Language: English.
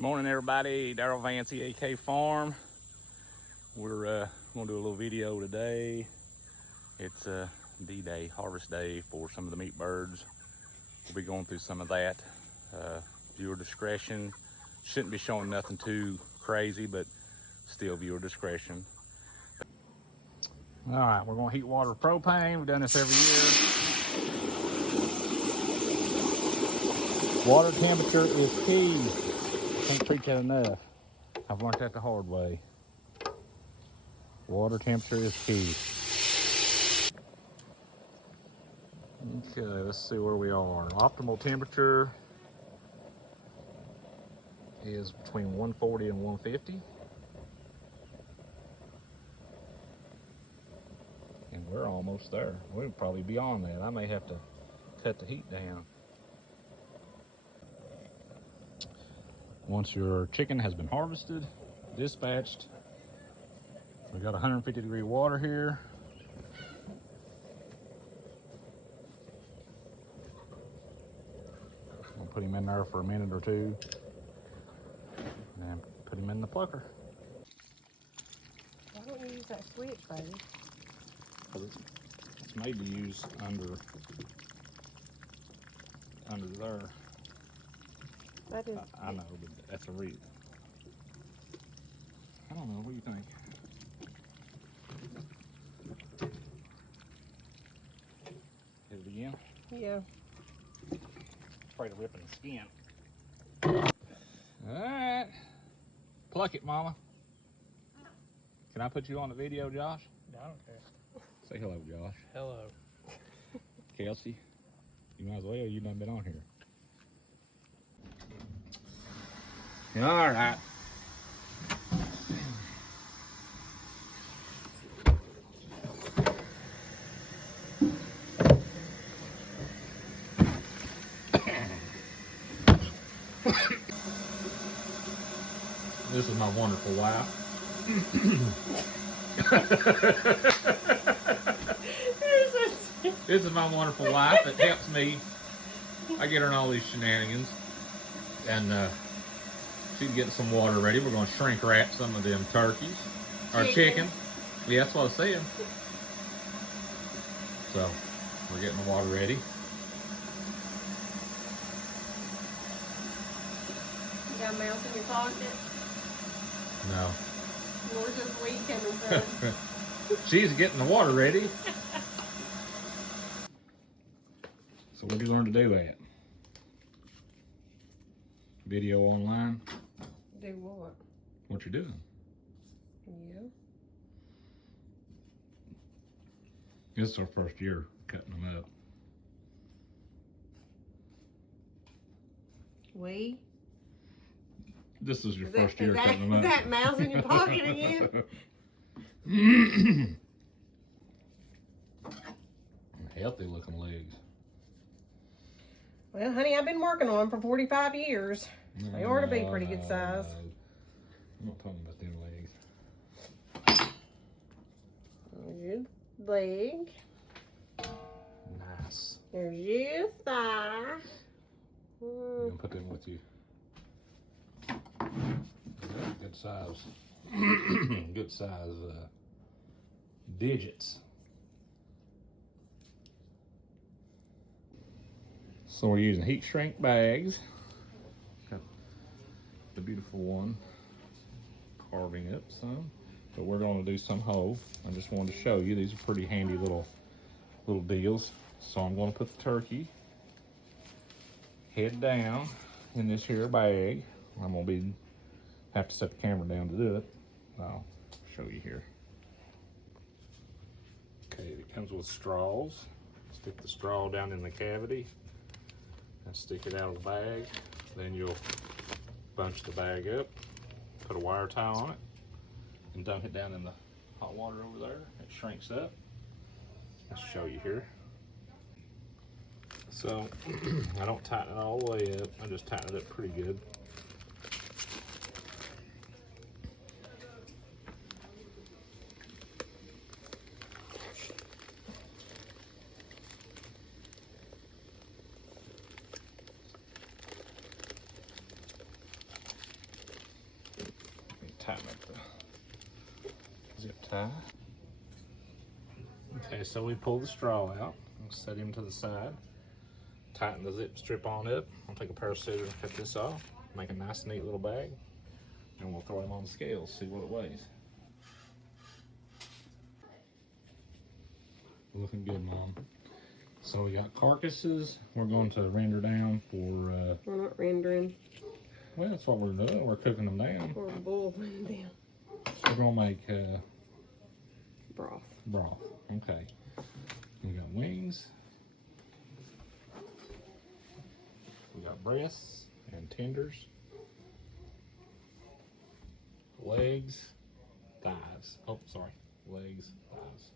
Good morning, everybody. Daryl Vance, AK Farm. We're going to do a little video today. It's D-Day, harvest day for some of the meat birds. We'll be going through some of that. Viewer discretion. Shouldn't be showing nothing too crazy, but still viewer discretion. All right, we're going to heat water with propane. We've done this every year. Water temperature is key. Can't preach that enough. I've learned that the hard way. Water temperature is key. Okay, let's see where we are. Optimal temperature is between 140 and 150. And we're almost there. We'll probably be on that. I may have to cut the heat down. Once your chicken has been harvested, dispatched, we got 150-degree water here. We'll put him in there for a minute or two, and then put him in the plucker. Why don't you use that switch, baby? Because it's made to use under there. That is. I know, but that's a reason. I don't know. What do you think? Hit it again? Yeah. Afraid of ripping the skin. Alright. Pluck it, Mama. Can I put you on the video, Josh? I don't care. Say hello, Josh. Hello. Kelsey, you might as well. You've done been on here. Alright. This is my wonderful wife. This is my wonderful wife that helps me. I get her in all these shenanigans. And she's getting some water ready. We're going to shrink wrap some of them turkeys. Or chicken. Yeah, that's what I was saying. So, we're getting the water ready. You got a mouse in your pocket? No. We're just weekend and stuff. She's getting the water ready. So where'd you learn to do that? Video online? Do what? What you doing? Yeah. This is our first year cutting them up. We? This is your first year cutting them up. Is that mouse in your pocket again? Healthy looking legs. Well, honey, I've been working on them for 45 years. They ought to be pretty good size. I'm not talking about them legs. There's your leg. Nice. There's your thigh. I'm gonna put them with you. Good size. Good size digits. So we're using heat shrink bags. Got the beautiful one carving up some, but we're going to do some whole. I just wanted to show you these are pretty handy little deals. So I'm going to put the turkey head down in this here bag. I'm going to have to set the camera down to do it. I'll show you here. Okay, it comes with straws. Stick the straw down in the cavity and stick it out of the bag. Then you'll bunch the bag up, put a wire tie on it, and dunk it down in the hot water over there. It shrinks up. Let's show you here. So I don't tighten it all the way up. I just tighten it up pretty good. tighten up the zip tie. Okay, so we pull the straw out and set him to the side. Tighten the zip strip on up. I'll take a pair of scissors and cut this off. Make a nice, neat little bag. And we'll throw him on the scales, see what it weighs. Looking good, Mom. So we got carcasses. We're going to render down for... We're not rendering. Well, that's what we're doing. We're cooking them down. We're boiling them. We're going to make... Broth. broth. Okay. We got wings. We got breasts and tenders. Legs, thighs. Oh, sorry. Legs, thighs.